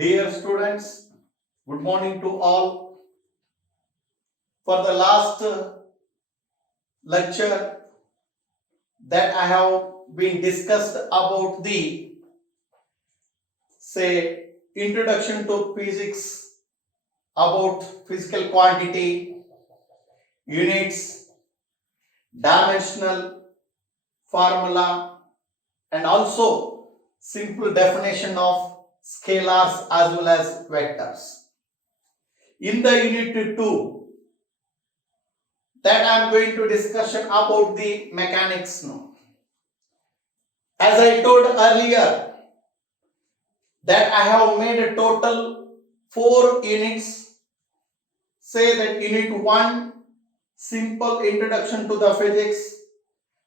Dear students, good morning to all. For the last lecture that I have been discussed about the introduction to physics, about physical quantity, units, dimensional formula, and also simple definition of scalars as well as vectors. In the unit 2, that I am going to discussion about the mechanics now. As I told earlier, that I have made a total 4 units. Say that unit 1, simple introduction to the physics.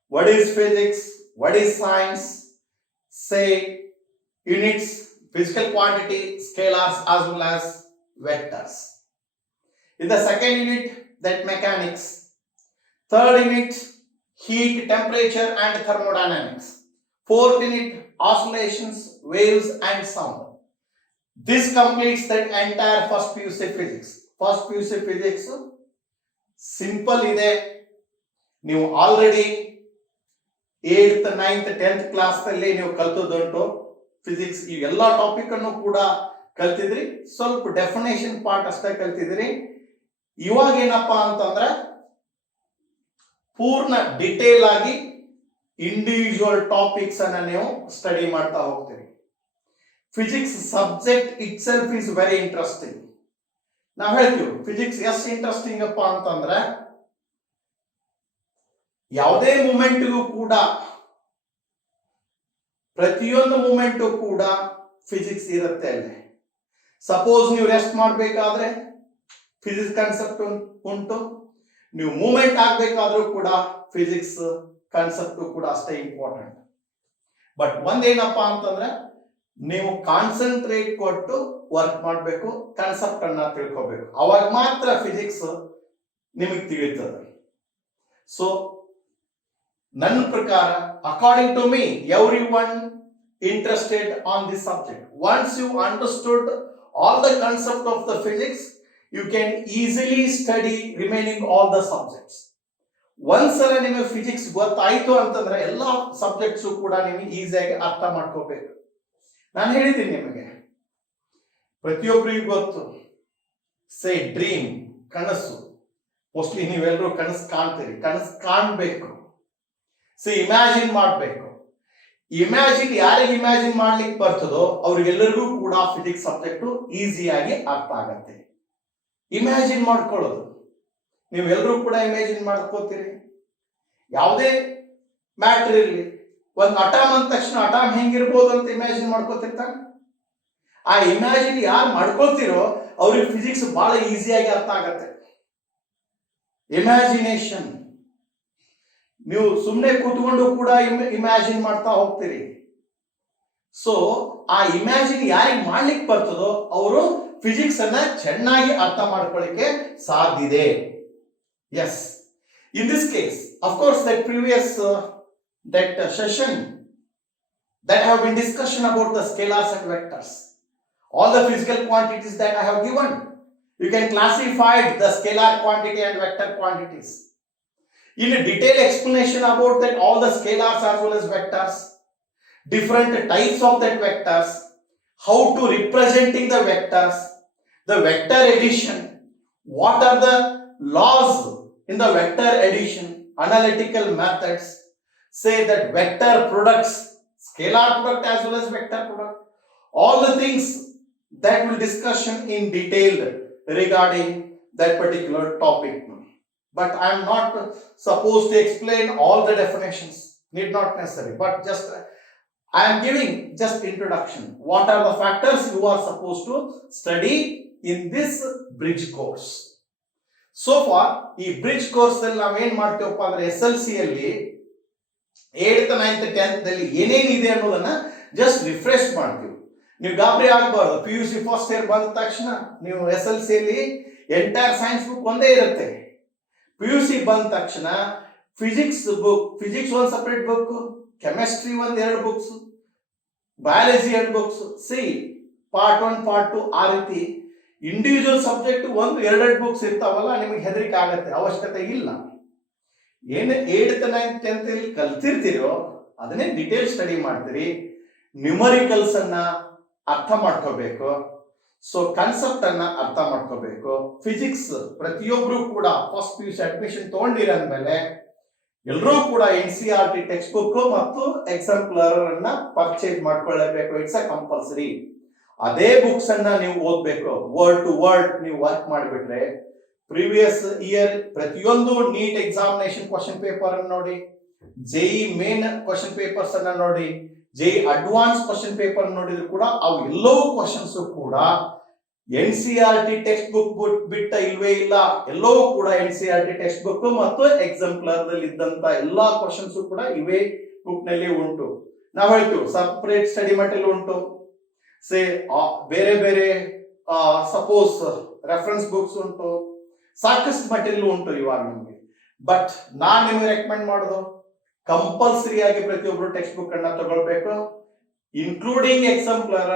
What is physics? What is science? Say units, physical quantity, scalars as well as vectors. In the second unit, that mechanics. Third unit, heat, temperature and thermodynamics. Fourth unit, oscillations, waves and sound. This completes that entire first PUC physics. First PUC physics simple ಇದೆ. ನೀವು already 8th 9th 10th class ಅಲ್ಲಿ ನೀವು ಕಲಿತುದುಂಟು. ಫಿಸಿಕ್ಸ್ ಈ ಎಲ್ಲ ಟಾಪಿಕ್ ಅನ್ನು ಕೂಡ ಕಲ್ತಿದ್ರಿ. ಸ್ವಲ್ಪ ಡೆಫಿನೇಷನ್ ಪಾರ್ಟ್ ಅಷ್ಟೇ ಕಲ್ತಿದ್ರಿ. ಇವಾಗ ಏನಪ್ಪಾ ಅಂತಂದ್ರೆ ಪೂರ್ಣ ಡಿಟೇಲ್ ಆಗಿ ಇಂಡಿವಿಜುವಲ್ ಟಾಪಿಕ್ಸ್ ಅನ್ನ ನೀವು ಸ್ಟಡಿ ಮಾಡ್ತಾ ಹೋಗ್ತೀರಿ. Physics subject it self is very interesting. ನಾವು ಹೇಳ್ತೀವಿ ಫಿಸಿಕ್ಸ್ ಎಷ್ಟು ಇಂಟ್ರೆಸ್ಟಿಂಗ್ ಅಪ್ಪ ಅಂತಂದ್ರೆ ಯಾವುದೇ ಮೂಮೆಂಟ್ಗೂ ಕೂಡ ಪ್ರತಿಯೊಂದು ಮೂಮೆಂಟು ಕೂಡ ಫಿಸಿಕ್ಸ್ ಇರುತ್ತೆ ಅಲ್ಲಿ. ಸಪೋಸ್ ನೀವು ರೆಸ್ಟ್ ಮಾಡಬೇಕಾದ್ರೆ ಫಿಸಿಕ್ಸ್ ಕಾನ್ಸೆಪ್ಟ್ ಉಂಟು. ನೀವು ಮೂವ್ಮೆಂಟ್ ಆಗಬೇಕಾದ್ರೂ ಕೂಡ ಫಿಸಿಕ್ಸ್ ಕಾನ್ಸೆಪ್ಟ್ ಕೂಡ ಅಷ್ಟೇ ಇಂಪಾರ್ಟೆಂಟ್. ಬಟ್ ಒಂದೇನಪ್ಪಾ ಅಂತಂದ್ರೆ ನೀವು ಕಾನ್ಸಂಟ್ರೇಟ್ ಕೊಟ್ಟು ವರ್ಕ್ ಮಾಡಬೇಕು, ಕಾನ್ಸೆಪ್ಟ್ ಅನ್ನ ತಿಳ್ಕೋಬೇಕು. ಅವಾಗ ಮಾತ್ರ ಫಿಸಿಕ್ಸ್ ನಿಮಗೆ ತಿಳಿಯುತ್ತದೆ. ಸೊ ನನ್ನ ಪ್ರಕಾರ according to me everyone interested on this subject, once you understood all the concept of the physics, you can easily study remaining all the subjects. ಒಂದ್ಸಲ ನಿಮಗೆ ಫಿಸಿಕ್ಸ್ ಗೊತ್ತಾಯ್ತು ಅಂತಂದ್ರೆ ಎಲ್ಲ ಸಬ್ಜೆಕ್ಟ್ಸ್ ಕೂಡ ನಿಮಗೆ ಈಸಿಯಾಗಿ ಅರ್ಥ ಮಾಡ್ಕೋಬೇಕು. ನಾನು ಹೇಳಿದ್ದೀನಿ ನಿಮಗೆ, ಪ್ರತಿಯೊಬ್ಬರಿಗೂ ಗೊತ್ತು ಸೇ ಡ್ರೀಮ್, ಕನಸು. ಮೋಸ್ಟ್ಲಿ ನೀವೆಲ್ಲರೂ ಕನಸು ಕಾಣ್ತೀರಿ. ಕನಸು ಕಾಣ್ಬೇಕು, ಇಮ್ಯಾಜಿನ್ ಮಾಡಬೇಕು. ಇಮ್ಯಾಜಿನ್ ಯಾರಿಗೆ ಇಮ್ಯಾಜಿನ್ ಮಾಡ್ಲಿಕ್ಕೆ ಬರ್ತದೋ ಅವ್ರಿಗೆಲ್ಲರಿಗೂ ಕೂಡ ಫಿಸಿಕ್ಸ್ ಸಬ್ಜೆಕ್ಟ್ ಈಸಿಯಾಗಿ ಅರ್ಥ ಆಗತ್ತೆ. ಇಮ್ಯಾಜಿನ್ ಮಾಡ್ಕೊಳ್ಳೋದು, ನೀವೆಲ್ಲರೂ ಕೂಡ ಇಮ್ಯಾಜಿನ್ ಮಾಡ್ಕೋತೀರಿ. ಯಾವುದೇ ಮ್ಯಾಟರ್ ಇರಲಿ, ಒಂದು ಅಟಾಮ್ ಅಂದ ತಕ್ಷಣ ಅಟಾಮ್ ಹೆಂಗಿರ್ಬೋದು ಅಂತ ಇಮ್ಯಾಜಿನ್ ಮಾಡ್ಕೋತಿರ್ತಾನೆ. ಆ ಇಮ್ಯಾಜಿನ್ ಯಾರು ಮಾಡ್ಕೊಳ್ತಿರೋ ಅವ್ರಿಗೆ ಫಿಸಿಕ್ಸ್ ಬಹಳ ಈಸಿಯಾಗಿ ಅರ್ಥ ಆಗತ್ತೆ. ಇಮ್ಯಾಜಿನೇಷನ್, ನೀವು ಸುಮ್ಮನೆ ಕೂತ್ಕೊಂಡು ಕೂಡ ಇಮ್ಯಾಜಿನ್ ಮಾಡ್ತಾ ಹೋಗ್ತೀರಿ. ಸೊ ಆ ಇಮ್ಯಾಜಿನ್ ಯಾರಿಗೆ ಮಾಡ್ಲಿಕ್ಕೆ ಬರ್ತದೋ ಅವರು ಫಿಸಿಕ್ಸ್ ಅನ್ನ ಚೆನ್ನಾಗಿ ಅರ್ಥ ಮಾಡ್ಕೊಳ್ಳಿಕ್ಕೆ ಸಾಧ್ಯ ಇದೆ. Yes, in this case of course that previous that session that I have been discussion about the scalars and vectors, all the physical quantities that I have given, you can classify the scalar quantity and vector quantities. In a detailed explanation about that all the scalars as well as vectors, different types of that vectors, how to representing the vectors, the vector addition, what are the laws in the vector addition, analytical methods, say that vector products, scalar product as well as vector product, all the things that will discussion in detail regarding that particular topic. But I am not supposed to explain all the definitions, need not necessary, but just I am giving just introduction. What are the factors you are supposed to study in this bridge course? So far ಈ bridge course ಅಲ್ಲಿ ನಾವೇನ್ ಮಾಡ್ತೀವಪ್ಪ ಅಂದ್ರೆ SLC ಅಲ್ಲಿ 8th 9th 10th ಅಲ್ಲಿ ಏನೇನಿದೆ ಅನ್ನೋದನ್ನ just refresh ಮಾಡ್ತೀವಿ. ನೀವು ಗಾಬರಿ ಆಗಬಾರ್ದು. PUC ಫಸ್ಟ್ ಇಯರ್ ಬಂದ ತಕ್ಷಣ ನೀವು SLC ಅಲ್ಲಿ ಎಂಟೈರ್ ಸೈನ್ಸ್ ಬುಕ್ ಒಂದೇ ಇರುತ್ತೆ. PUC ಬಂದ ತಕ್ಷಣ ಫಿಸಿಕ್ಸ್ ಬುಕ್, ಫಿಸಿಕ್ಸ್ ಒಂದು ಸಪರೇಟ್ ಬುಕ್, ಕೆಮಿಸ್ಟ್ರಿ ಒಂದು 2 books, biology 2 books. C part 1 ಪಾರ್ಟ್ 2 ಆ ರೀತಿ ಇಂಡಿವಿಜುವಲ್ ಸಬ್ಜೆಕ್ಟ್ ಒಂದು ಎರಡೆರಡು ಬುಕ್ಸ್ ಇರ್ತಾವಲ್ಲ, ನಿಮಗೆ ಹೆದರಿಕೆ ಆಗತ್ತೆ, ಅವಶ್ಯಕತೆ ಇಲ್ಲ. ಏನು 8th 9th 10th ಅಲ್ಲಿ ಕಲ್ತಿರ್ತೀರೋ ಅದನ್ನೇ ಡಿಟೇಲ್ ಸ್ಟಡಿ ಮಾಡ್ತೀರಿ. ನ್ಯೂಮರಿಕಲ್ಸ್ ಅನ್ನ ಅರ್ಥ ಮಾಡ್ಕೋಬೇಕು, ಸೊ ಕಾನ್ಸೆಪ್ಟ್ ಅನ್ನ ಅರ್ಥ ಮಾಡ್ಕೋಬೇಕು. ಫಿಸಿಕ್ಸ್ ಪ್ರತಿಯೊಬ್ರು ಕೂಡ ಫಸ್ಟ್ PUC ಅಡ್ಮಿಷನ್ ತಗೊಂಡಿರಂದ್ಮೇಲೆ ಎಲ್ಲರೂ ಕೂಡ NCERT ಟೆಕ್ಸ್ಟ್ ಬುಕ್ ಮತ್ತು ಎಕ್ಸಾಂಪ್ಲರ್ ಅನ್ನ ಪರ್ಚೇಸ್ ಮಾಡ್ಕೊಳ್ಳಬೇಕು. It's a compulsory. ಅದೇ ಬುಕ್ಸ್ ಅನ್ನ ನೀವು ಓದ್ಬೇಕು. ವರ್ಡ್ ಟು ವರ್ಡ್ ನೀವು ವರ್ಕ್ ಮಾಡಿಬಿಟ್ರೆ ಪ್ರೀವಿಯಸ್ ಇಯರ್ ಪ್ರತಿಯೊಂದು ನೀಟ್ ಎಕ್ಸಾಮಿನೇಷನ್ ಕ್ವಶನ್ ಪೇಪರ್ ಅನ್ನು ನೋಡಿ, JEE ಮೇನ್ ಕ್ವಶನ್ ಪೇಪರ್ಸ್ ಅನ್ನ ನೋಡಿ, JEE ಅಡ್ವಾನ್ಸ್ ಕ್ವಶನ್ ಪೇಪರ್ ನೋಡಿದ್ರು ಕೂಡ ಅವು ಎಲ್ಲವೂ ಕ್ವಶನ್ಸ್ ಕೂಡ NCERT ಟೆಕ್ಸ್ಟ್ ಬುಕ್ ಬಿಟ್ಟ ಇಲ್ವೇ ಇಲ್ಲ. ಎಲ್ಲವೂ ಕೂಡ NCERT ಟೆಕ್ಸ್ಟ್ ಬುಕ್ ಮತ್ತು ಎಕ್ಸಾಂಪ್ಲರ್ ದಲ್ಲಿ ಇದ್ದಂತ ಎಲ್ಲಾ ಕ್ವಶನ್ಸ್ ಕೂಡ ಇವೇ ಬುಕ್ ನಲ್ಲಿ ಉಂಟು. ನಾವು ಹೇಳ್ತೀವಿ ಸಪರೇಟ್ ಸ್ಟಡಿ ಮೆಟೀರಿಯಲ್ ಉಂಟು, ಸೇ ಬೇರೆ ಬೇರೆ ಸಪೋಸ್ ರೆಫರೆನ್ಸ್ ಬುಕ್ಸ್ ಉಂಟು, ಸಾಕಷ್ಟು ಮೆಟೀರಿಯಲ್ ಉಂಟು ಇವಾಗ ನಮಗೆ. ಬಟ್ ನಾನ್ ನಿಮಗೆ ರೆಕಮೆಂಡ್ ಮಾಡೋದು ಕಂಪಲ್ಸರಿ ಆಗಿ ಪ್ರತಿಯೊಬ್ರು ಟೆಕ್ಸ್ಟ್ ಬುಕ್ ಅನ್ನ ತಗೊಳ್ಬೇಕು, ಇನ್ಕ್ಲೂಡಿಂಗ್ ಎಕ್ಸಾಂಪ್ಲರ್.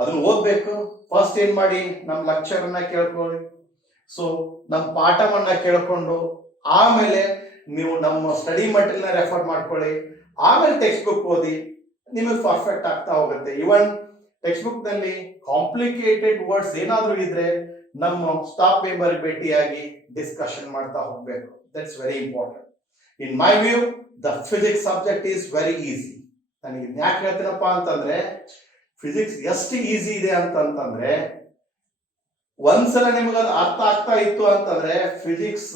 ಅದನ್ನ ಓದ್ಬೇಕು. ಫಸ್ಟ್ ಏನ್ ಮಾಡಿ, ನಮ್ ಲೆಕ್ಚರ್ ಅನ್ನ ಕೇಳ್ಕೊಳ್ಳಿ, ಸೊ ನಮ್ ಪಾಠವನ್ನ ಕೇಳ್ಕೊಂಡು ಆಮೇಲೆ ನೀವು ನಮ್ಮ ಸ್ಟಡಿ ಮೆಟೀರಿಯಲ್ ನ ರೆಫರ್ ಮಾಡ್ಕೊಳ್ಳಿ, ಆಮೇಲೆ ಟೆಕ್ಸ್ಟ್ ಬುಕ್ ಓದಿ, ನಿಮಗೆ ಪರ್ಫೆಕ್ಟ್ ಆಗ್ತಾ ಹೋಗುತ್ತೆ. ಇವನ್ ಟೆಕ್ಸ್ಟ್ ಬುಕ್ ನಲ್ಲಿ ಕಾಂಪ್ಲಿಕೇಟೆಡ್ ವರ್ಡ್ಸ್ ಏನಾದ್ರೂ ಇದ್ರೆ ನಮ್ಮ ಸ್ಟಾಫ್ ಮೆಂಬರ್ ಭೇಟಿಯಾಗಿ ಡಿಸ್ಕಷನ್ ಮಾಡ್ತಾ ಹೋಗ್ಬೇಕು. That's very important. In my view the physics subject is very easy. ನನಗೆ ಯಾಕೆ ಹೇಳ್ತೀನಪ್ಪ ಅಂತಂದ್ರೆ ಫಿಸಿಕ್ಸ್ ಎಷ್ಟು ಈಸಿ ಇದೆ ಅಂತಂದ್ರೆ ಒಂದ್ಸಲ ನಿಮ್ಗೆ ಅದು ಅರ್ಥ ಆಗ್ತಾ ಇತ್ತು ಅಂತಂದ್ರೆ ಫಿಸಿಕ್ಸ್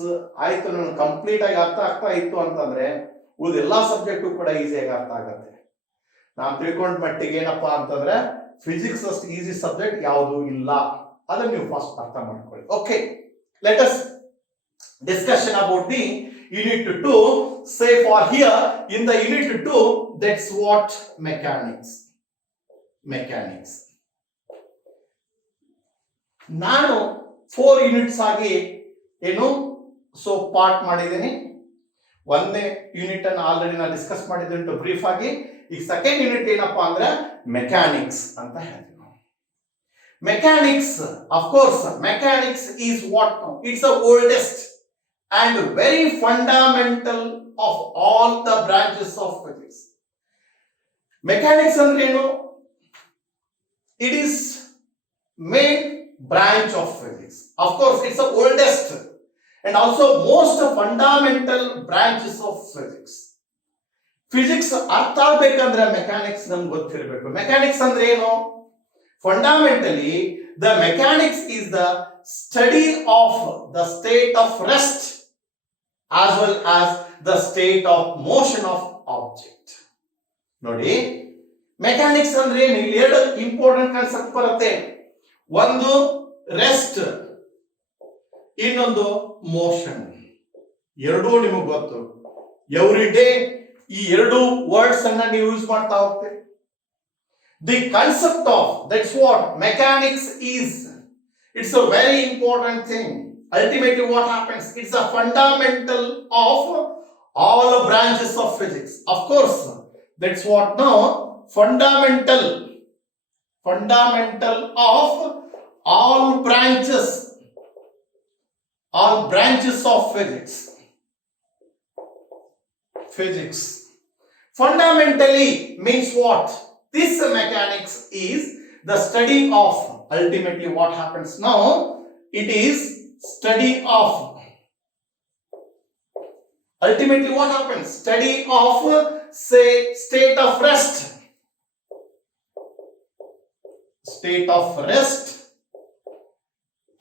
ಆಯ್ತು ನನಗೆ ಕಂಪ್ಲೀಟ್ ಆಗಿ ಅರ್ಥ ಆಗ್ತಾ ಇತ್ತು ಅಂತಂದ್ರೆ ಉಳಿದ ಎಲ್ಲಾ ಸಬ್ಜೆಕ್ಟು ಕೂಡ ಈಸಿಯಾಗಿ ಅರ್ಥ ಆಗತ್ತೆ. ನಾನು ತಿಳ್ಕೊಂಡ ಮಟ್ಟಿಗೆ ಏನಪ್ಪಾ ಅಂತಂದ್ರೆ ಫಿಸಿಕ್ಸ್ ಅಷ್ಟು ಈಸಿ ಸಬ್ಜೆಕ್ಟ್ ಯಾವುದು ಇಲ್ಲ. ಅದನ್ನ ನೀವು ಫಸ್ಟ್ ಅರ್ಥ ಮಾಡ್ಕೊಳ್ಳಿ. Okay, let us discussion about the unit 2. say for here in the unit 2, that's what mechanics. ನಾನು 4 ಯೂನಿಟ್ಸ್ ಆಗಿ ಏನು ಸೊ ಪಾರ್ಟ್ ಮಾಡಿದ್ದೀನಿ. ಒಂದನೇ ಯೂನಿಟ್ ಅನ್ನು ಆಲ್ರೆಡಿ ನಾನು ಡಿಸ್ಕಸ್ ಮಾಡಿದ್ದುಂಟು ಬ್ರೀಫ್ ಆಗಿ. ಈಗ ಸೆಕೆಂಡ್ ಯೂನಿಟ್ ಏನಪ್ಪಾ ಅಂದ್ರೆ ಮೆಕ್ಯಾನಿಕ್ಸ್ ಅಂತ ಹೇಳ್ತೀವಿ. Mechanics, of course mechanics is what now? It's the oldest and very fundamental of all the branches of physics. Mechanics ಅಂದ್ರೆ ಏನು? It is main branch of physics. Of course it's the oldest and also most fundamental branches of physics. Physics ಅರ್ಥ ಆಗಬೇಕಂದ್ರೆ ಮೆಕ್ಯಾನಿಕ್ಸ್ ನಮ್ಗೆ ಗೊತ್ತಿರಬೇಕು. ಮೆಕ್ಯಾನಿಕ್ಸ್ ಅಂದ್ರೆ ಏನು? Fundamentally the mechanics is the study of the state of rest as well as the state of motion of object. ನೋಡಿ, ಮೆಕ್ಯಾನಿಕ್ಸ್ ಅಂದ್ರೆ ಏನು? ಇಲ್ಲಿ ಎರಡು ಇಂಪಾರ್ಟೆಂಟ್ ಕಾನ್ಸೆಪ್ಟ್ ಬರುತ್ತೆ. ಒಂದು ರೆಸ್ಟ್, ಇನ್ನೊಂದು ಮೋಷನ್. ಎರಡೂ ನಿಮಗೆ ಗೊತ್ತು. ಎವ್ರಿ ಡೇ ಈ ಎರಡು ವರ್ಡ್ಸ್ ಅನ್ನ ನೀವು ಯೂಸ್ ಮಾಡ್ತಾ ಹೋಗ್ತೀರಿ. The concept of, that's what mechanics is. It's a very important thing. Ultimately what happens? It's a fundamental of all branches of physics. Of course, that's what now fundamental of all branches of physics. Fundamentally means what? This mechanics is the study of, ultimately what happens now? It is study of, ultimately what happens? Study of, say, state of rest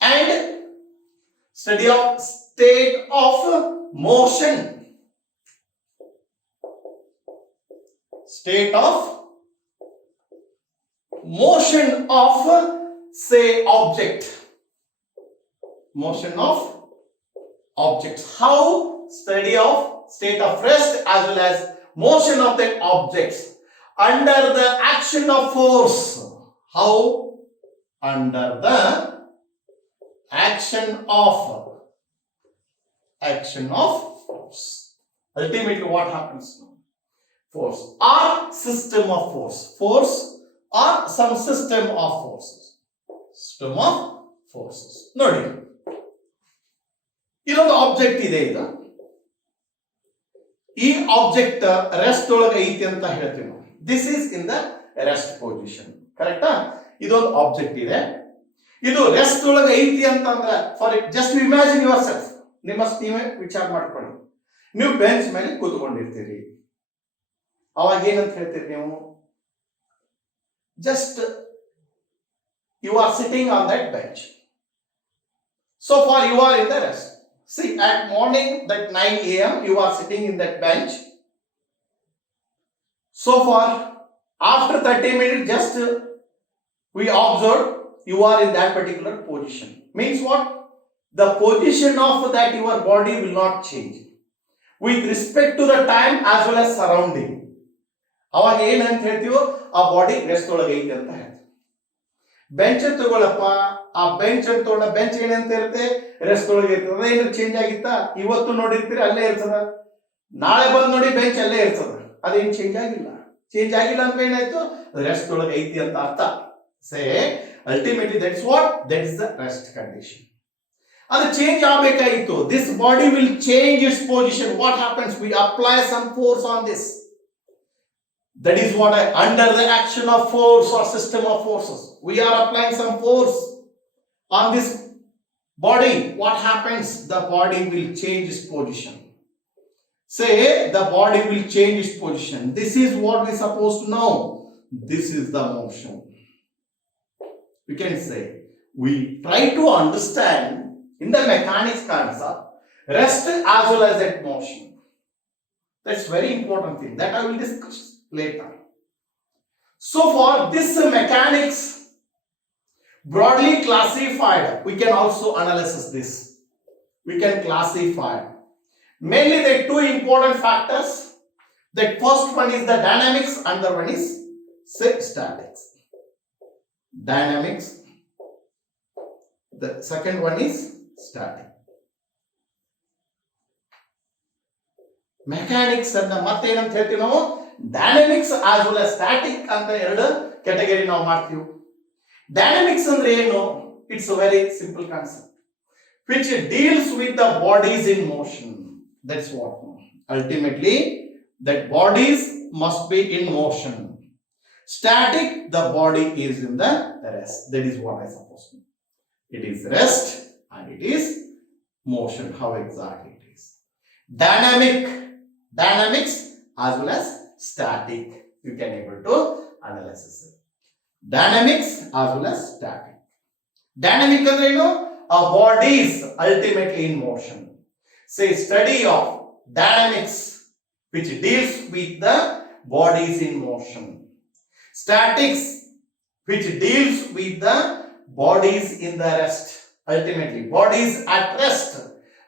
and study of state of motion, motion of say object, how study of state of rest as well as motion of the objects under the action of force. How? Under the action of force. Ultimately what happens? Force or system of force or some system of forces. System of forces. ನೋಡಿ, ಇದೊಂದು ಆಬ್ಜೆಕ್ಟ್ ಇದೆ. ಇದು ಈ object rest ಒಳಗೆ ಐತಿ ಅಂತ ಹೇಳ್ತೀವಿ ನಾವು. This is in the rest position. ಕರೆಕ್ಟಾ? ಇದೊಂದು ಆಬ್ಜೆಕ್ಟ್ ಇದೆ, ಇದು ರೆಸ್ಟ್ ಒಳಗೆ ಐತಿ ಅಂತ ಅಂದ್ರೆ, for just imagine yourself, ನಿಮ್ಮಷ್ಟು ನೀವೇ ವಿಚಾರ ಮಾಡ್ಕೊಳ್ಳಿ. ನೀವು ಬೆಂಚ್ ಮೇಲೆ ಕೂತ್ಕೊಂಡಿರ್ತೀರಿ, ಅವಾಗ ಏನಂತ ಹೇಳ್ತೀರಿ ನೀವು? Just you are sitting on that bench. So far you are in the rest. See, at morning that 9 a.m. you are sitting in that bench. So far after 30 minutes just we observe you are in that particular position. Means what? The position of that your body will not change with respect to the time as well as surrounding. ಅವಾಗ ಏನಂತ ಹೇಳ್ತೀವೋ ಆ body rest ಒಳಗೆ ಐತೆ ಅಂತ ಹೇಳ್ತೀವಿ. ಬೆಂಚ್ ತಗೊಳಪ್ಪ, ಆ ಬೆಂಚ್ ಅಂತ ತಗೊಂಡ ಬೆಂಚ್ ಏನಂತ ಇರುತ್ತೆ? ರೆಸ್ಟ್ ಒಳಗೆ ಇರ್ತದೆ. ಅದೇನು ಚೇಂಜ್ ಆಗಿತ್ತಾ? ಇವತ್ತು ನೋಡಿರ್ತೀರಿ ಅಲ್ಲೇ ಇರ್ತದ, ನಾಳೆ ಬಂದು ನೋಡಿ ಬೆಂಚ್ ಅಲ್ಲೇ ಇರ್ತದ, ಅದೇನು ಚೇಂಜ್ ಆಗಿಲ್ಲ. ಚೇಂಜ್ ಆಗಿಲ್ಲ ಅಂದ್ರೆ ಏನಾಯ್ತು? ರೆಸ್ಟ್ ಒಳಗೆ ಐತಿ ಅಂತ ಅರ್ಥ. Say ultimately that's what, that is the rest condition. ಅದು ಚೇಂಜ್ ಆಗಬೇಕಾಗಿತ್ತು. This body will change its position. What happens? We apply some force on this. That is what under the action of force or system of forces, we are applying some force on this body. What happens? The body will change its position. Say the body will change its position. This is what we supposed to know. This is the motion. We can say we try to understand in the mechanics concept rest as well as that motion. That's very important thing that I will discuss later. So for this mechanics broadly classified, we can also analyze this. We can classify mainly the two important factors. The first one is the dynamics and the one is statics. Dynamics. The second one is static. Mechanics and ಮತ್ತೆ ಏನಂತ ಹೇಳ್ತೀವಿ ನಾವು? Dynamics as well as static ಅಂತ ಎರಡು ಕ್ಯಾಟಗರಿ ನಾವು ಮಾಡ್ತೀವಿ. ಡೈನಾಮಿಕ್ಸ್ ಅಂದ್ರೆ ಏನು? It's a very simple concept which deals with the bodies in motion. That's what ultimately that bodies must be in motion. Static, the body is in the rest. That is what I suppose. It is rest and it is motion. How exactly it is? Dynamics as well as static. You can able to analyze it. Dynamics as well as static. Dynamic ಅಂದ್ರೆ ಏನು? A body is ultimately in motion. Say study of dynamics which deals with the bodies in motion. Statics which deals with the bodies in the rest. Ultimately bodies at rest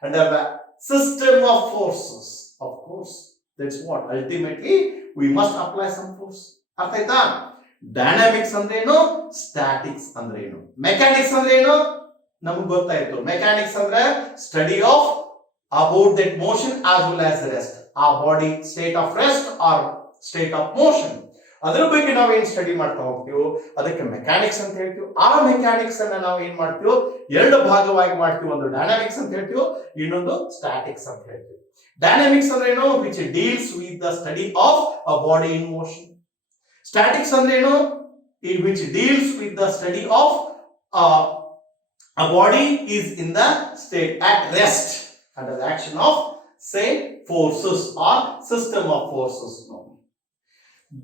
under the system of forces. Of course, that's what ultimately we must apply some force. ಅರ್ಥ ಆಯ್ತಾ? ಡೈನಾಮಿಕ್ಸ್ ಅಂದ್ರೆ ಏನು, ಸ್ಟ್ಯಾಟಿಕ್ಸ್ ಅಂದ್ರೆ ಏನು, ಮೆಕ್ಯಾನಿಕ್ಸ್ ಅಂದ್ರೆ ಏನು ನಮಗೆ ಗೊತ್ತಾಯ್ತು. ಮೆಕ್ಯಾನಿಕ್ಸ್ ಅಂದ್ರೆ study of about that motion as well as rest. ಆ body state of rest or state of motion, ಅದರ ಬಗ್ಗೆ ನಾವು ಏನ್ ಸ್ಟಡಿ ಮಾಡ್ತಾ ಹೋಗ್ತೀವೋ ಅದಕ್ಕೆ ಮೆಕ್ಯಾನಿಕ್ಸ್ ಅಂತ ಹೇಳ್ತೀವಿ. ಆ ಮೆಕ್ಯಾನಿಕ್ಸ್ ಅನ್ನ ನಾವು ಏನ್ ಮಾಡ್ತೀವೋ ಎರಡು ಭಾಗವಾಗಿ ಮಾಡ್ತೀವಿ. ಒಂದು ಡೈನಾಮಿಕ್ಸ್ ಅಂತ ಹೇಳ್ತೀವೋ, ಇನ್ನೊಂದು ಸ್ಟ್ಯಾಟಿಕ್ಸ್ ಅಂತ ಹೇಳ್ತೀವಿ. ಡೈನಾಮಿಕ್ಸ್ ಅಂದ್ರೆ ಏನು, which deals with the study of a body in motion. Statics ಅಂದ್ರೆ ಏನು, which deals with the study of a body is in the state at rest under the action of say forces or system of forces.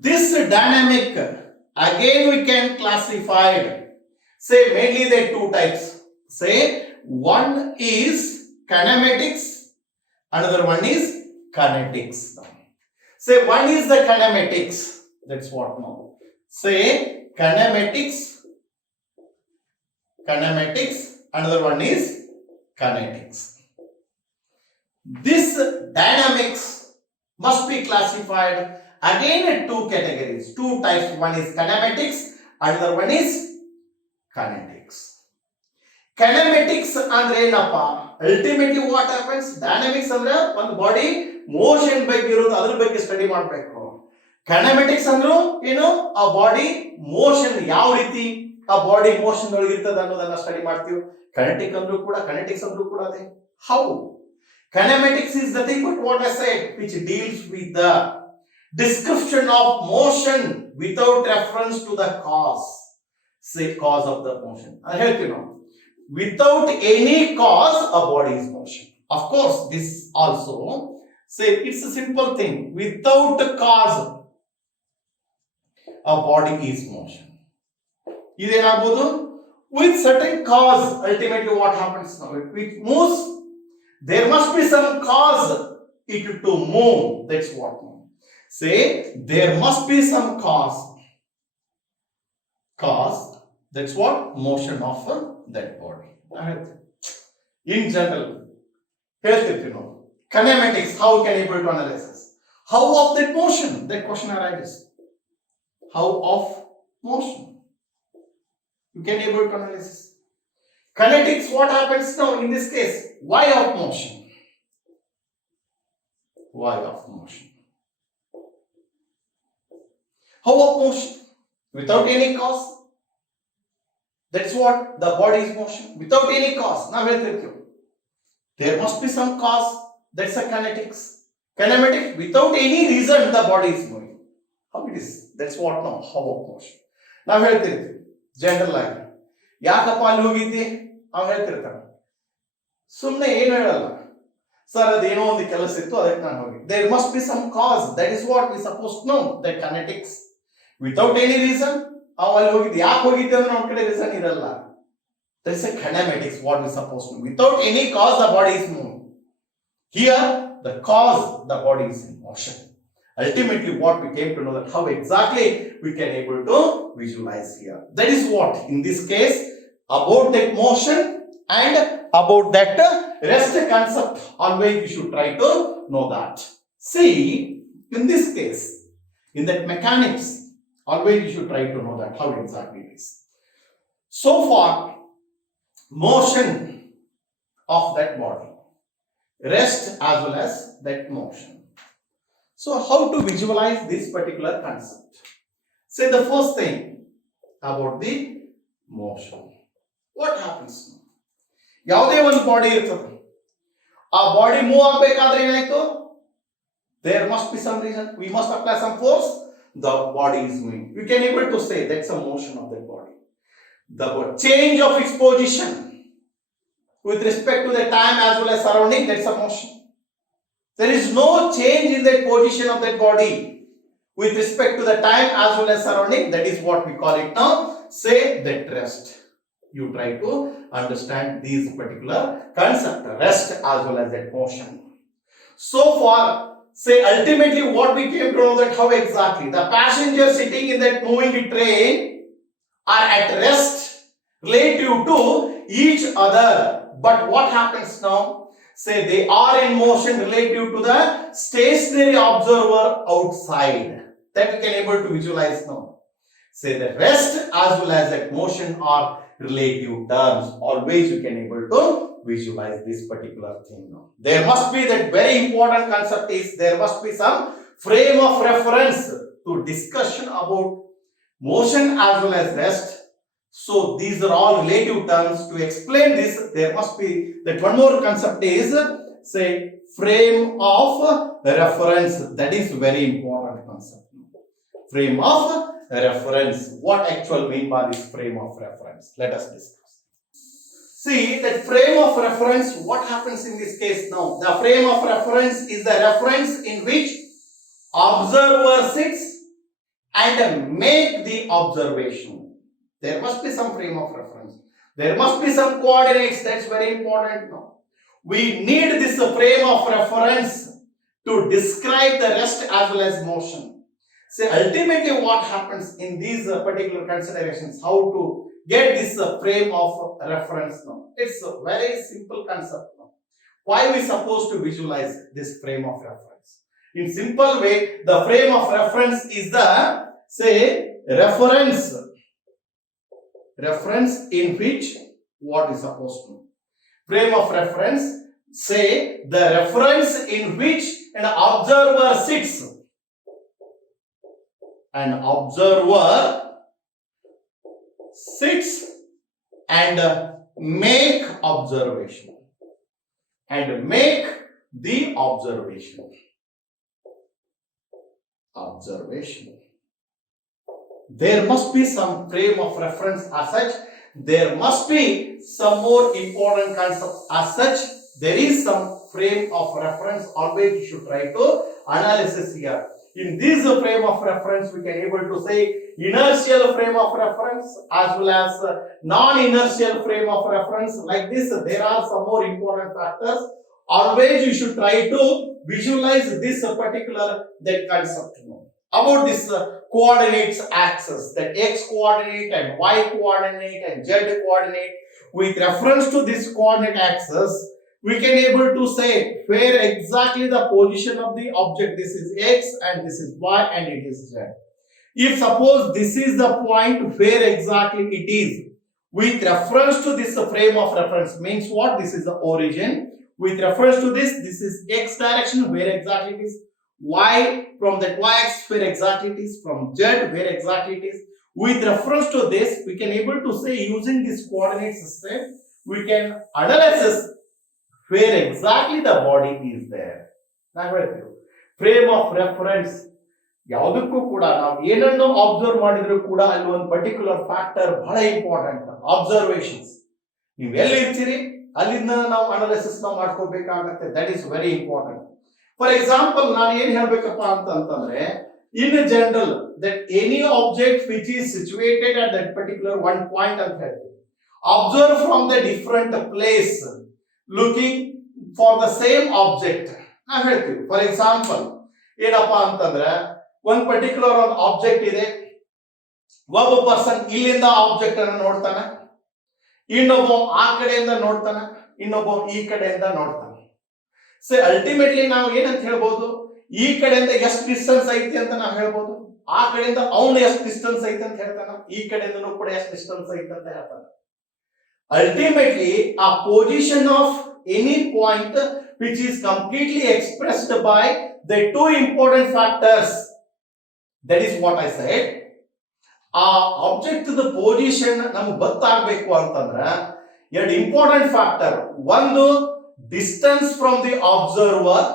This dynamic again we can classify, say mainly there are two types. Say one is kinematics, another one is kinetics. Say one is the kinematics, that's what now. Say kinematics, another one is kinetics. This dynamics must be classified again in two categories, two types. One is kinematics, another one is kinetics. Kinematics andre ಏನಪ್ಪಾ, ultimately what happens, dynamics ಅಂದ್ರೆ ಒಂದು body motion ಬಗ್ಗೆ ಇರೋದು, ಅದ್ರ ಬಗ್ಗೆ ಸ್ಟಡಿ ಮಾಡಬೇಕು. ಕೈನೆಮೆಟಿಕ್ಸ್ ಅಂದ್ರು ಏನು, ಆ ಬಾಡಿ ಮೋಷನ್ ಯಾವ ರೀತಿ ಆ ಬಾಡಿ ಮೋಷನ್ ಒಳಗಿರ್ತದೆ ಅನ್ನೋದನ್ನ ಸ್ಟಡಿ ಮಾಡ್ತೀವಿ. ಕೈನೆಟಿಕ್ಸ್ ಅಂದ್ರೂ ಕೂಡ ಅದೇ. How kinematics is nothing but what I said, which deals with the description of motion without reference to the cause. Say cause of the motion. I help you now. Without any cause, a body is motion. Of course, this also say it's a simple thing. Without a cause, a body is motion. ಇದೇನಾಗಬಹುದು with certain cause. Ultimately, what happens now? It moves. There must be some cause it to move. That's what. Say there must be some cause. Cause. That's what motion of that body. In general, kinematics. How can you able to analyze this? How of that motion? That question arises. How of motion? You can able to analyze this. Kinetics, what happens now in this case? Why of motion? Why of motion? How of motion? Without any cause. That's what the body is motion. Without any cause. Now there must be some cause. That's a kinetics. Kinematics, without any reason the body is moving. How it is? That's what now. How of motion. Now general ಆಗಿ ಯಾಕಪ್ಪ ಅಲ್ಲಿ ಹೋಗಿದ್ದಿ ಅವ್ ಹೇಳ್ತಿರ್ತಾನೆ, ಸುಮ್ಮನೆ ಏನು ಹೇಳಲ್ಲ, ಸರ್ ಅದೇನೋ ಒಂದು ಕೆಲಸ ಇತ್ತು ಅದಕ್ಕೆ ನಾನು ಹೋಗಿ. There must be some cause. That is what we suppose know that kinetics. Without any reason ಅವ್ ಅಲ್ಲಿ ಹೋಗಿದ್ದು, ಯಾಕೆ ಹೋಗಿದ್ದೆ ಅಂದ್ರೆ ನಮ್ಮ ಕಡೆ ರೀಸನ್ ಇರಲ್ಲ. That is a kinematics what we suppose know. Without any cause the body is moving. Here the cause the body is in motion. Ultimately, what we came to know that how exactly we can able to visualize here. That is what, in this case, about that motion and about that rest concept. Always you should try to know that. See, in this case, in that mechanics, always you should try to know that how exactly it is. So far, motion of that body, rest as well as that motion. So how to visualize this particular concept? Say the first thing about the motion. What happens? ಯಾವುದೇ ಒಂದು ಬಾಡಿ ಇರ್ತದೆ, ಆ body move ಆಗಬೇಕಾದ್ರೆ ಏನಾಯ್ತು? There must be some reason. We must apply some force. The body is moving. We can able to say that's a motion of that body. The change of its position with respect to the time as well as surrounding, that's a motion. There is no change in that position of that body with respect to the time as well as surrounding. That is what we call it now. Say that rest. You try to understand these particular concept, rest as well as that motion. So far, say ultimately what we came to know that how exactly the passengers sitting in that moving train are at rest relative to each other. But what happens now? Say they are in motion relative to the stationary observer outside. That we can able to visualize now. Say the rest as well as that motion are relative terms. Always you can able to visualize this particular thing now. There must be that very important concept is there must be some frame of reference to discussion about motion as well as rest. So these are all relative terms. To explain this, there must be that one more concept is say frame of reference. That is very important concept. Frame of reference. What actually mean by this frame of reference? Let us discuss. See that frame of reference. What happens in this case now? The frame of reference is the reference in which observer sits and make the observation. There must be some frame of reference. There must be some coordinates. That's very important now. We need this frame of reference to describe the rest as well as motion. So ultimately what happens in these particular considerations, how to get this frame of reference now? It's a very simple concept now. Why we supposed to visualize this frame of reference? In simple way, the frame of reference is the, say, reference in which what is supposed to. Frame of reference, say the reference in which an observer sits an observer sits and make observation and make the observation. There must be some frame of reference as such. There must be some more important concept as such. There is some frame of reference. Always you should try to analysis here. In this frame of reference, we can able to say inertial frame of reference as well as non-inertial frame of reference. Like this, there are some more important factors. Always you should try to visualize this particular that concept. About this coordinates axis, that x coordinate and y coordinate and z coordinate. With reference to this coordinate axis, we can able to say where exactly the position of the object. This is x and this is y and it is z. If suppose this is the point where exactly it is, with reference to this frame of reference means what? This is the origin. With reference to this is x direction where exactly it is, y from that y-axis where exactly it is, from z where exactly it is. With reference to this, we can able to say using this coordinate system, we can analyze where exactly the body is there. ನಾವು ಹೇಳ್ತೀವಿ frame of reference ಯಾವುದಕ್ಕೂ ಕೂಡ ನಾವು ಏನನ್ನು ಅಬ್ಸರ್ವ್ ಮಾಡಿದ್ರು ಕೂಡ ಅಲ್ಲಿ ಒಂದು ಪರ್ಟಿಕ್ಯುಲರ್ ಫ್ಯಾಕ್ಟರ್ ಬಹಳ ಇಂಪಾರ್ಟೆಂಟ್. ಅಬ್ಸರ್ವೇಷನ್ಸ್ ನೀವು ಎಲ್ಲಿ ಇರ್ತೀರಿ ಅಲ್ಲಿಂದ ನಾವು ಅನಾಲಿಸಿಸ್ ಮಾಡ್ಕೋಬೇಕಾಗತ್ತೆ. That is very important. For example ನಾನು ಏನ್ ಹೇಳ್ಬೇಕಪ್ಪ ಅಂತಂದ್ರೆ, in general that any object which is situated at that particular one point ಅಂತ ಹೇಳ್ತೀವಿ. Observe from the different place looking for the same object ನಾವು ಹೇಳ್ತೀವಿ. ಫಾರ್ ಎಕ್ಸಾಂಪಲ್ ಏನಪ್ಪಾ ಅಂತಂದ್ರೆ, ಒಂದ್ ಪರ್ಟಿಕ್ಯುಲರ್ ಒಂದು ಆಬ್ಜೆಕ್ಟ್ ಇದೆ, ಒಬ್ಬ ಪರ್ಸನ್ ಇಲ್ಲಿಂದ ಆಬ್ಜೆಕ್ಟ್ ಅನ್ನು ನೋಡ್ತಾನೆ, ಇನ್ನೊಬ್ಬ ಆ ಕಡೆಯಿಂದ ನೋಡ್ತಾನೆ, ಇನ್ನೊಬ್ಬ ಈ ಕಡೆಯಿಂದ ನೋಡ್ತಾನೆ. ಸೊ ಅಲ್ಟಿಮೇಟ್ಲಿ ನಾವು ಏನಂತ ಹೇಳ್ಬೋದು, ಈ ಕಡೆಯಿಂದ ಎಷ್ಟು ಡಿಸ್ಟೆನ್ಸ್ ಐತಿ ಅಂತ ನಾವು ಹೇಳ್ಬೋದು, ಆ ಕಡೆಯಿಂದ ಅವನು ಎಷ್ಟು ಡಿಸ್ಟೆನ್ಸ್ ಐತಿ ಅಂತ ಹೇಳ್ತಾನೆ, ಈ ಕಡೆಯಿಂದನೂ ಕೂಡ ಎಷ್ಟು ಡಿಸ್ಟೆನ್ಸ್ ಐತಿ ಅಂತ ಹೇಳ್ತಾನೆ. ಅಲ್ಟಿಮೇಟ್ಲಿ ಆ position of any point which is completely expressed by the two important factors. That is what I said. ಆ ಆಬ್ಜೆಕ್ಟ್ ದ ಪೊಸಿಷನ್ ನಮ್ಗೆ ಗೊತ್ತಾಗಬೇಕು ಅಂತಂದ್ರೆ ಎರಡು ಇಂಪಾರ್ಟೆಂಟ್ ಫ್ಯಾಕ್ಟರ್. ಒಂದು distance from the observer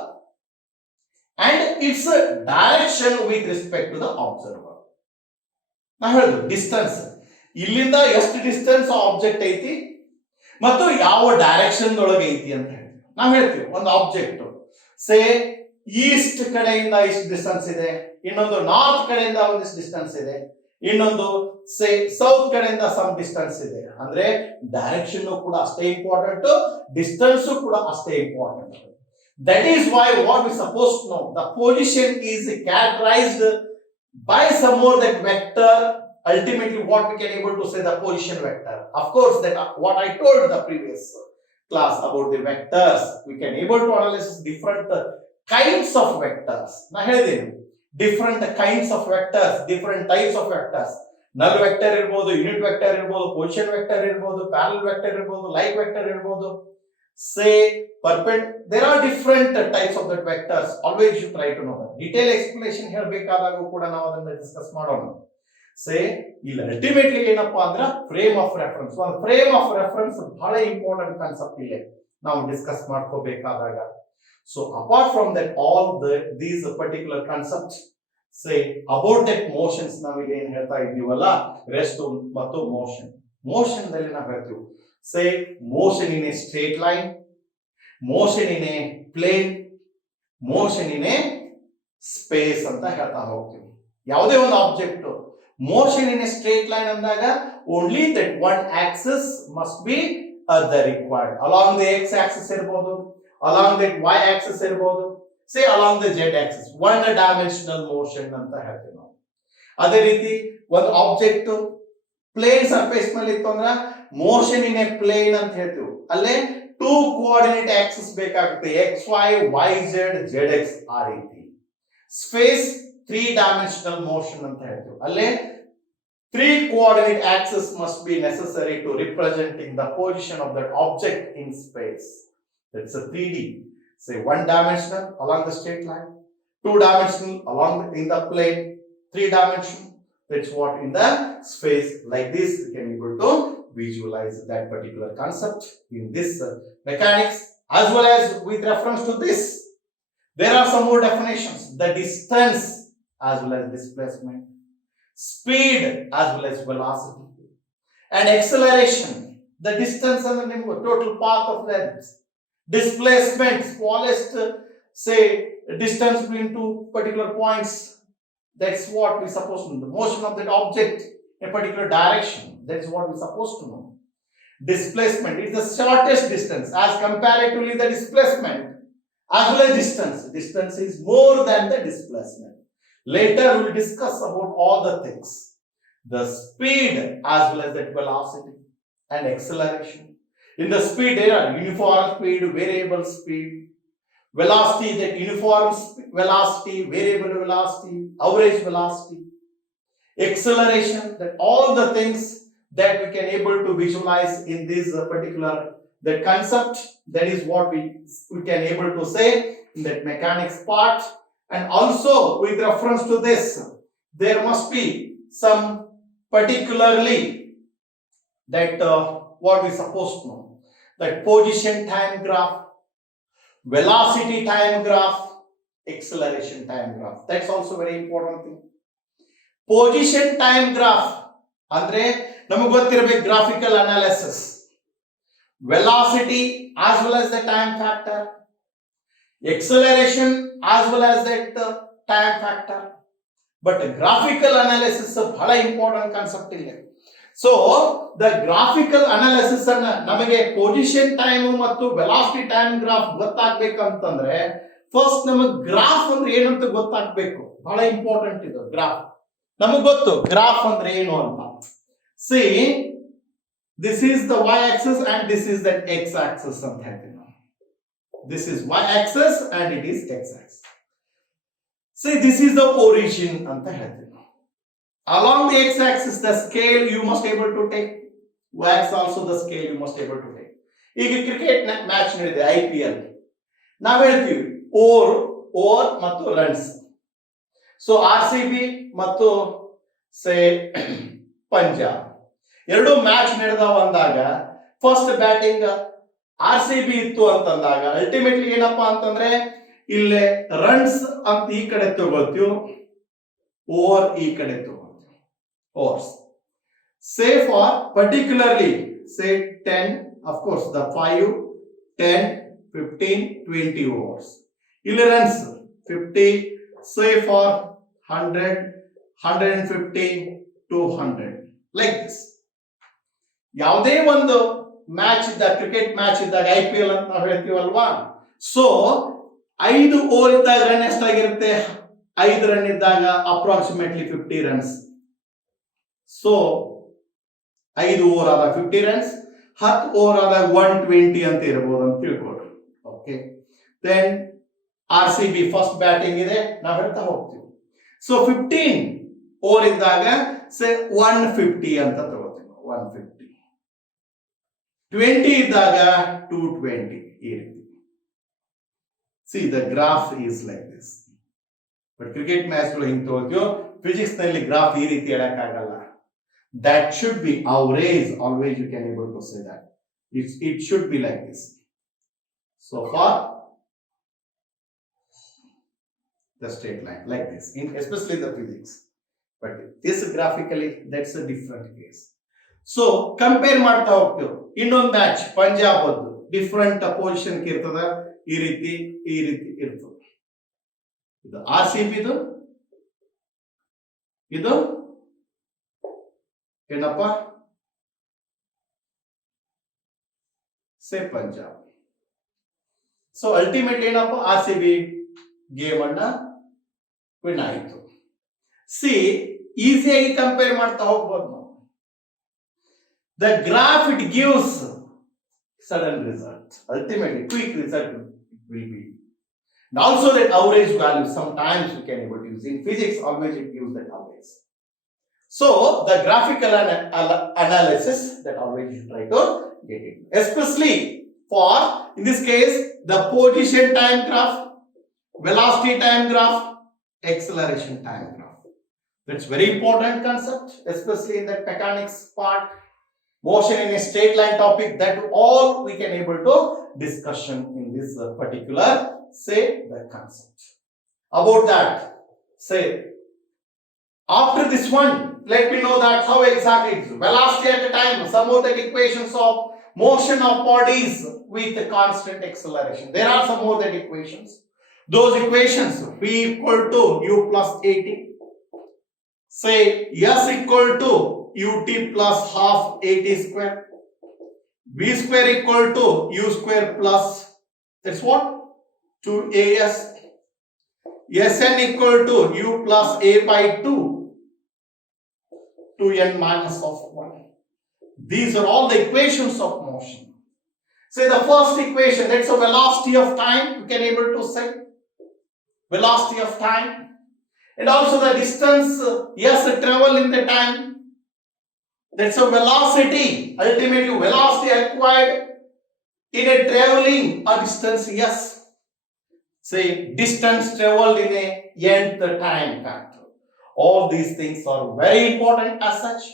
and its direction with respect to the observer. ನಾ ಹೇಳಿದ್ರು ಡಿಸ್ಟೆನ್ಸ್, ಇಲ್ಲಿಂದ ಎಷ್ಟು ಡಿಸ್ಟೆನ್ಸ್ ಆಬ್ಜೆಕ್ಟ್ ಐತಿ ಮತ್ತು ಯಾವ ಡೈರೆಕ್ಷನ್ ಒಳಗೆ ಐತಿ ಅಂತ ಹೇಳಿ ನಾವು ಹೇಳ್ತೀವಿ. ಒಂದು ಆಬ್ಜೆಕ್ಟ್ ಸೇ ಈಸ್ಟ್ ಕಡೆಯಿಂದ ಇಷ್ಟು ಡಿಸ್ಟೆನ್ಸ್ ಇದೆ, ಇನ್ನೊಂದು ನಾರ್ತ್ ಕಡೆಯಿಂದ ಒಂದಿಷ್ಟು ಡಿಸ್ಟೆನ್ಸ್ ಇದೆ, ಇನ್ನೊಂದು ಸೇ ಸೌತ್ ಕಡೆಯಿಂದ ಸಮ್ ಡಿಸ್ಟೆನ್ಸ್ ಇದೆ. ಅಂದ್ರೆ ಡೈರೆಕ್ಷನ್ ಕೂಡ ಅಷ್ಟೇ ಇಂಪಾರ್ಟೆಂಟ್, ಡಿಸ್ಟೆನ್ಸ್ ಕೂಡ ಅಷ್ಟೇ important. That is why what we suppose to know the position is characterised by some more that vector. Ultimately what we can able to say the position vector. Of course that what I told the previous class about the vectors, we can able to analyze different kinds of vectors. Na helidini different kinds of vectors, different types of vectors. Null vector irbodu, unit vector irbodu, position vector irbodu, parallel vector irbodu, like vector irbodu, say there are different types of that vectors. Always you try to know that. Detail explanation ಹೇಳಬೇಕಾದಾಗ ಕೂಡ ನಾವು ಅದನ್ನ ಡಿಸ್ಕಸ್ ಮಾಡೋಣ. ಸೇ ಇಲ್ಲಿ ultimately ಏನಪ್ಪಾ ಅಂದ್ರೆ frame of reference. ಒಂದು frame of reference ಬಹಳ ಇಂಪಾರ್ಟೆಂಟ್ ಕಾನ್ಸೆಪ್ಟ್ ಇಲ್ಲಿ ನಾವು ಡಿಸ್ಕಸ್ ಮಾಡ್ಕೋಬೇಕಾದಾಗ. So apart from that all these particular concepts, say about that motions ನಾವೀಗ ಏನ್ ಹೇಳ್ತಾ ಇದ್ದೀವಲ್ಲ, ರೆಸ್ಟ್ ಮತ್ತು ಮೋಷನ್. ಮೋಷನ್ ದಲ್ಲಿ ನಾವು ಹೇಳ್ತೀವಿ say motion in a straight line, motion in a plane, motion in a space ಅಂತ ಹೇಳ್ತಾ ಹೋಗ್ತೀವಿ. ಯಾವುದೇ ಒಂದು object motion in a straight line ಅಂದಾಗ only that one Axis must be the required. Along the X axis ಇರಬಹುದು, along the Y axis ಇರಬಹುದು, say along the Z axis. One dimensional motion ಅಂತ ಹೇಳ್ತೀವಿ ನಾವು. ಅದೇ ರೀತಿ ಒಂದು ಆಬ್ಜೆಕ್ಟ್ ಪ್ಲೇನ್ ಸರ್ಫೇಸ್ ಮೇಲೆ ಇತ್ತು ಅಂದ್ರೆ ಮೋಷನ್ ಇನ್ ಎ ಪ್ಲೇನ್ ಅಂತ ಹೇಳ್ತೀವಿ. ಅಲ್ಲೇ ಟೂ ಕೋಆರ್ಡಿನೇಟ್ ಆಕ್ಸಿಸ್ ಬೇಕಾಗುತ್ತೆ, X Y, Y Z, Z X ಆ ರೀತಿ. ಸ್ಪೇಸ್ 3-dimensional motion ಅಂತ ಹೇಳ್ತೀವಿ. ಅಲ್ಲೇ 3 coordinate axis must be necessary to representing the position of that object in space. That's a 3D. Say 1-dimensional along the straight line, 2-dimensional along in the plane, 3 dimension. That's what in the space like this you can able to visualize that particular concept in this mechanics, as well as with reference to this. There are some more definitions: the distance as well as displacement, speed as well as velocity, and acceleration. The distance and the total path of length, displacement, smallest say distance between two particular points. That's what we're supposed to know. The motion of that object in a particular direction. That's what we're supposed to know. Displacement is the shortest distance as comparatively the displacement as well as distance. Distance is more than the displacement. Later we will discuss about all the things. The speed as well as the velocity and acceleration. In the speed there are uniform speed, variable speed, velocity, that uniform velocity, variable velocity, average velocity, acceleration, that all the things that we can able to visualize in this particular that concept. That is what we can able to say in that mechanics part. And also with reference to this, there must be some particularly that what we supposed to know, that position time graph, velocity time graph, acceleration time graph. That's also very important thing. Position time graph andre ನಮಗೆ ಗೊತ್ತಿರಬೇಕು graphical analysis, velocity as well as the time factor, acceleration as well as that time factor. But graphical analysis ಬಹಳ important concept ಇದೆ. So the graphical analysis ಅನ್ನ ನಮಗೆ position time ಮತ್ತು velocity time graph ಗೊತ್ತಾಗಬೇಕಂತಂದ್ರೆ ಫಸ್ಟ್ ನಮಗೆ ಗ್ರಾಫ್ ಅಂದ್ರೆ ಏನಂತ ಗೊತ್ತಾಗಬೇಕು. ಬಹಳ ಇಂಪಾರ್ಟೆಂಟ್ ಇದು ಗ್ರಾಫ್. ನಮಗೆ ಗೊತ್ತು ಗ್ರಾಫ್ ಅಂದ್ರೆ ಏನು ಅಂತ. See this is the y axis and this is that x axis ಅಂತ ಹೇಳ್ತೀವಿ ನಾವು. This is y axis and it is x axis. See, this is the origin ಅಂತ ಹೇಳ್ತೀವಿ. Along the x axis the scale you must able to take, y axis also the scale you must able to take. ಈಗ cricket match ನಡೆದಿದೆ IPL, ನಾವು ಹೇಳ್ತೀವಿ ಓವರ್ ಮತ್ತು runs. So RCB ಮತ್ತು ಸೇ ಪಂಜಾಬ್ ಎರಡು ಮ್ಯಾಚ್ ನಡೆದವ ಅಂದಾಗ ಫಸ್ಟ್ ಬ್ಯಾಟಿಂಗ್ RCB ಇತ್ತು ಅಂತಂದಾಗ ಅಲ್ಟಿಮೇಟ್ಲಿ ಏನಪ್ಪಾ ಅಂತಂದ್ರೆ ಇಲ್ಲೇ ರನ್ಸ್ ಅಂತ ಈ ಕಡೆ ತಗೊಳ್ತೀವಿ, ಓವರ್ ಈ ಕಡೆ ತಗೊಳ್ತೀವಿ, overs. Say for particularly say 10, of course the 5, 10, 15, 20 overs. ಇಲ್ಲಿ ರನ್ಸ್ 50, say for 100, 150, 200 like this. ಯಾವುದೇ ಒಂದು ಮ್ಯಾಚ್ ಇದ್ದಾಗ, ಕ್ರಿಕೆಟ್ ಮ್ಯಾಚ್ ಇದ್ದಾಗ IPL ಅಂತ ನಾವು ಹೇಳ್ತೀವಲ್ವಾ, ಸೊ 5 ಓವರ್ ಇದ್ದಾಗ ರನ್ ಎಷ್ಟಾಗಿರುತ್ತೆ, 5 ರನ್ ಇದ್ದಾಗ ಅಪ್ರಾಕ್ಸಿಮೇಟ್ಲಿ 50 ರನ್ಸ್. ಸೊ 5 ಓವರ್ ಆದಾಗ 50 ರನ್ಸ್, 10 ಓವರ್ ಆದಾಗ 120 ಅಂತ ಇರಬಹುದು ಅಂತ ತಿಳ್ಕೊಡ್ರಿ. Okay, then RCB first batting ಇದೆ, ನಾವು ಹೇಳ್ತಾ ಹೋಗ್ತೀವಿ. ಸೊ 15 ಓವರ್ ಇದ್ದಾಗ ಸೇ 150 ಅಂತ ತಗೋತೀವಿ, 150. 20 ಇದ್ದಾಗ 220 ಈ ರೀತಿ. See, the graph is like this. But cricket match ಗಳು ಹಿಂಗೆ ತಗೋತೀವಿ. ಫಿಸಿಕ್ಸ್ ನಲ್ಲಿ ಗ್ರಾಫ್ ಈ ರೀತಿ ಹೇಳಕ್ಕಾಗಲ್ಲ. That should be average. Always you can able to say that. It should be like this. So far, the straight line like this, especially the physics. But this graphically, that's a different case. So compare ಮಾಡ್ತಾ ಹೋಗ್ತೀವಿ. ಇನ್ನೊಂದು ಮ್ಯಾಚ್ ಪಂಜಾಬ್ ಅದು different position ಇರ್ತದ, ಈ ರೀತಿ ಇರ್ತದೆ. ಇದು RCB, ಇದು ಏನಪ್ಪ ಸೇ ಪಂಜಾಬ್. ಸೊ ಅಲ್ಟಿಮೇಟ್ಲಿ ಏನಪ್ಪ RCB ಗೇಮ್ ಅನ್ನ ವಿನ್ ಆಯಿತು. ಸಿ ಈಸಿಯಾಗಿ ಕಂಪೇರ್ ಮಾಡ್ತಾ ಹೋಗ್ಬೋದು ನಾವು. The graph it gives sudden result. Ultimately, quick result will be. And also that average value sometimes we can able to use. In physics, always it gives that average. So the graphical analysis that always you try to get it. Especially for, in this case, the position time graph, velocity time graph, acceleration time graph. That's very important concept, especially in that mechanics part. Motion in a straight line topic, that all we can able to discussion in this particular, say, the concept. About that, say, after this one, let me know that how exactly it's velocity at a time, some of the equations of motion of bodies with constant acceleration. There are some more that equations. Those equations, V equal to U plus AT. Say S equal to ut plus half at square. V square equal to u square plus, that's what? 2as. Sn equal to u plus a by 2 to n minus of 1. These are all the equations of motion. Say the first equation, that's a velocity of time, we can able to say. Velocity of time. And also the distance, yes, travel in the time. That's a velocity. Ultimately, velocity acquired in a traveling a distance, yes. Say distance traveled in a nth time factor. All these things are very important as such.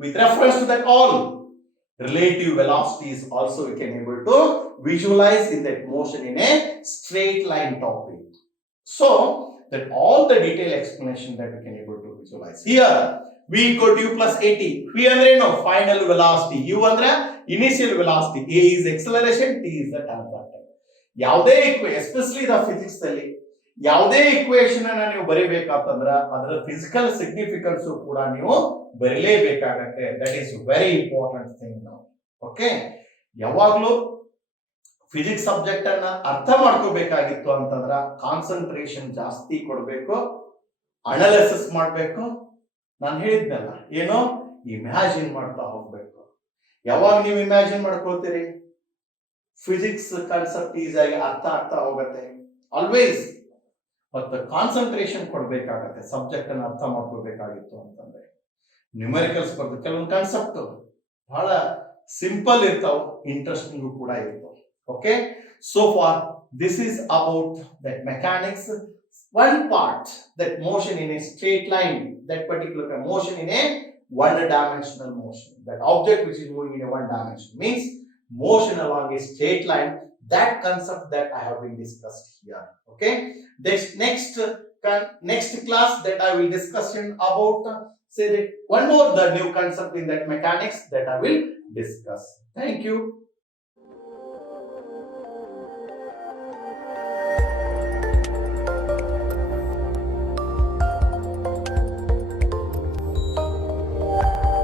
With reference to that, all relative velocities also we can able to visualize in that motion in a straight line topic. So that all the detailed explanation that we can able to visualize. Here V equal to U plus AT. V andre no final velocity. U andre initial velocity. A is acceleration, T is the time factor. ಯಾವುದೇ especially the physics ಅಲ್ಲಿ ಯಾವುದೇ ಇಕ್ವೇಶನ್ ಅನ್ನ ನೀವು ಬರೀಬೇಕಂತಂದ್ರ ಅದರ physical significance ಕೂಡ ನೀವು ಬರೀಲೇಬೇಕಾಗತ್ತೆ. That is very important thing ನಾವು. ಓಕೆ, ಯಾವಾಗ್ಲೂ ಫಿಸಿಕ್ಸ್ ಸಬ್ಜೆಕ್ಟ್ ಅನ್ನ ಅರ್ಥ ಮಾಡ್ಕೋಬೇಕಾಗಿತ್ತು ಅಂತಂದ್ರ ಕಾನ್ಸಂಟ್ರೇಷನ್ ಜಾಸ್ತಿ ಕೊಡಬೇಕು, ಅನಾಲಿಸಿಸ್ ಮಾಡಬೇಕು. ನಾನು ಹೇಳಿದ್ನಲ್ಲ, ಏನೋ ಇಮ್ಯಾಜಿನ್ ಮಾಡ್ತಾ ಹೋಗ್ಬೇಕು. ಯಾವಾಗ ನೀವು ಇಮ್ಯಾಜಿನ್ ಮಾಡ್ಕೊಳ್ತೀರಿ, ಫಿಸಿಕ್ಸ್ ಕಾನ್ಸೆಪ್ಟ್ ಈಸಿಯಾಗಿ ಅರ್ಥ ಆಗ್ತಾ ಹೋಗುತ್ತೆ. ಆಲ್ವೇಸ್ ಮತ್ತು ಕಾನ್ಸಂಟ್ರೇಷನ್ ಕೊಡ್ಬೇಕಾಗತ್ತೆ ಸಬ್ಜೆಕ್ಟ್ ಅನ್ನ ಅರ್ಥ ಮಾಡ್ಕೋಬೇಕಾಗಿತ್ತು ಅಂತಂದ್ರೆ. ನ್ಯೂಮೆರಿಕಲ್ಸ್ ಬರ್ತದೆ, ಕೆಲವೊಂದು ಕಾನ್ಸೆಪ್ಟ್ ಬಹಳ ಸಿಂಪಲ್ ಇರ್ತಾವ, ಇಂಟ್ರೆಸ್ಟಿಂಗ್ ಕೂಡ ಇರ್ತಾವ. Okay, so far this is about that mechanics. One part, that motion in a straight line, that particular motion in a one-dimensional motion. That object which is moving in a one dimension means motion along a straight line. That concept that I have been discussed here. Okay, this next class that I will discuss about say that one more the new concept in that mechanics that I will discuss. Thank you.